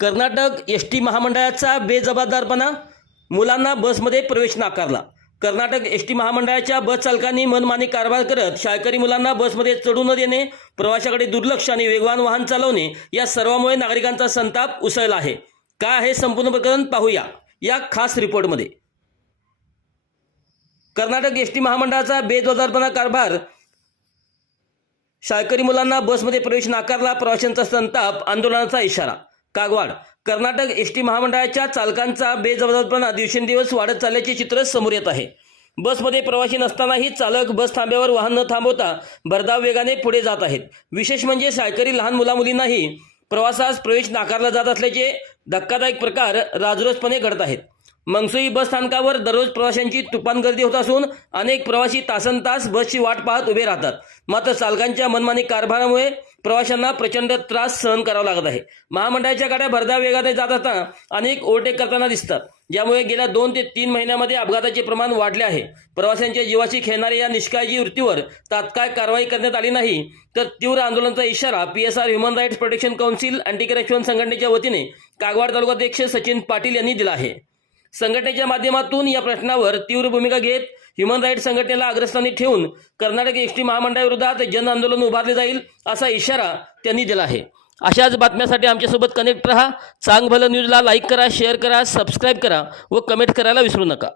Karnataka S T महामंडळाचा बेजबाबदारपणा मुलांना बसमध्ये प्रवेश नाकारला. कर्नाटक एस टी महामंडळाच्या बस चालकांनी मनमानी कारभार करत शाळकरी मुलांना बसमध्ये चढू न देणे प्रवाशाकडे दुर्लक्ष आणि वेगवान वाहन चालवणे या सर्वामुळे नागरिकांचा संताप उसळला आहे. काय आहे संपूर्ण प्रकरण पाहूया या खास रिपोर्टमध्ये. कर्नाटक एस टी महामंडळाचा बेजबाबदारपणा कारभार शाळकरी मुलांना बसमध्ये प्रवेश नाकारला प्रवाशांचा संताप आंदोलनाचा इशारा. कागवाड. कर्नाटक एस टी महामंडळाच्या चालकांचा बेजबाबदारपणा दिवसेंदिवस वाढत चालल्याचे चित्र समोर येत आहे. बसमध्ये प्रवासी नसतानाही चालक बस थांब्यावर वाहन न थांबवता भरधाव वेगाने पुढे जात आहेत. विशेष म्हणजे शाळकरी लहान मुलामुलींनाही प्रवासास प्रवेश नाकारला जात असल्याचे धक्कादायक प्रकार राजरोसपणे घडत आहेत. मंगसुई बस स्थानकावर दररोज प्रवाशांची तुफान गर्दी होत असून अनेक प्रवासी तासन तास बसची वाट पाहत उभे राहतात. मात्र चालकांच्या मनमानी कारभारामुळे प्रवाशांना प्रचंड त्रास सहन करावा लागत आहे. महामंडळाच्या गाड्या भरधाव वेगाने जात असताना अनेक ओव्हरटेक करताना दिसतात. ज्यामुळे गेल्या दोन ते तीन महिन्यामध्ये अपघाताचे प्रमाण वाढले आहे. प्रवाशांच्या जीवाशी खेळणाऱ्या या निष्काळजी वृत्तीवर तात्काळ कारवाई करण्यात आली नाही तर तीव्र आंदोलनाचा इशारा P S R human rights protection council anti corruption संघटनेच्या वतीने कागवाड तालुकाध्यक्ष सचिन पाटील यांनी दिला आहे. संघटनेच्या माध्यमातून या प्रश्नावर तीव्र भूमिका घेत ह्युमन राईट्स संघटनेला अग्रस्थानी ठेवून कर्नाटक एस टी महामंडळाविरोधात जन आंदोलन उभारले जाईल असा इशारा त्यांनी दिला आहे. अशाच बातम्यासाठी आमच्यासोबत कनेक्ट रहा. चांग भलं न्यूजला लाईक करा शेअर करा सबस्क्राईब करा व कमेंट करायला विसरू नका.